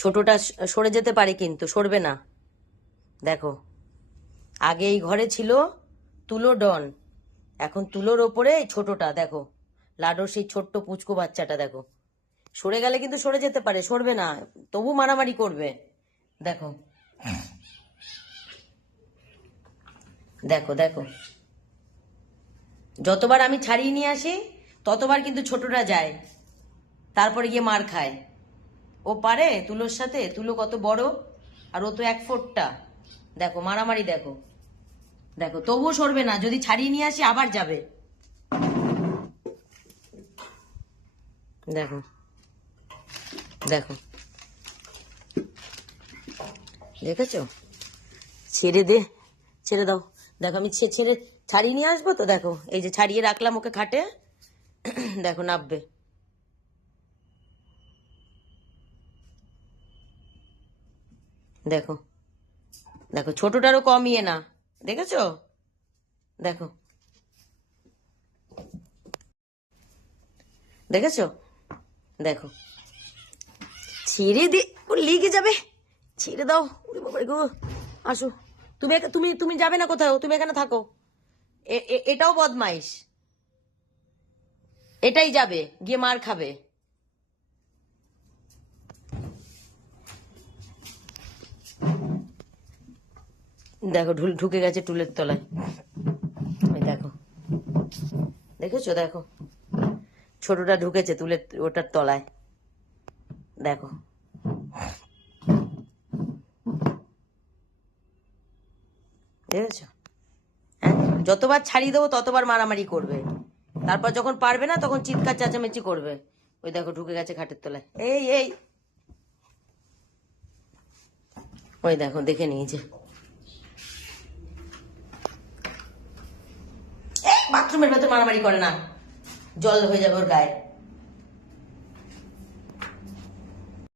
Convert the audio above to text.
ছোটটা সরে যেতে পারে কিন্তু সরবে না। দেখো, আগে এই ঘরে ছিল তুলো ডন, এখন তুলোর ওপরে এই ছোটটা দেখো, লাডোর সেই ছোট্ট পুচকো বাচ্চাটা দেখো, সরে গেলে কিন্তু সরে যেতে পারে, সরবে না, তবু মারামারি করবে। দেখো দেখো দেখো, যতবার আমি ছাড়িয়ে নিয়ে আসি ততবার কিন্তু ছোটটা যায়, তারপরে গিয়ে মার খায়। ও পারে তুলোর সাথে? তুলো কত বড়, আর ও তো 1 ফুটটা। দেখো মারামারি, দেখো দেখো, তবুও সরবে না, যদি ছাড়িয়ে নিয়ে আসি আবার যাবে। দেখো দেখো, দেখেছো? ছেড়ে দে, ছেড়ে দাও। দেখো আমি ছেড়ে ছাড়িয়ে নিয়ে আসবো তো, দেখো এই যে ছাড়িয়ে রাখলাম ওকে খাটে, দেখো নাববে। দেখো দেখো, ছোটটারও কম ইয়ে না, দেখেছো? দেখো দেখেছো? দেখো, ছেড়ে দে, ও লেগে যাবে, ছেড়ে দাও। ওরে বাবা গো, আসো, তুমি তুমি তুমি যাবে না কোথাও, তুমি এখানে থাকো। এটাও বদমাইশ, এটাই যাবে গিয়ে মার খাবে। দেখো ঢুকে গেছে টুলের তলায়, ওই দেখো, দেখেছো? দেখো ছোটটা ঢুকেছে তুলের ওটার তলায়, দেখো। দেখেছো? হ্যাঁ, যতবার ছাড়িয়ে দেবো ততবার মারামারি করবে, তারপর যখন পারবে না তখন চিৎকার চেঁচামেচি করবে। ওই দেখো ঢুকে গেছে খাটের তলায়, এই এই, ওই দেখো দেখে নিয়েছে। বাথরুমের ভেতর মারামারি করে না, জল হয়ে যাবে ওর গায়ে।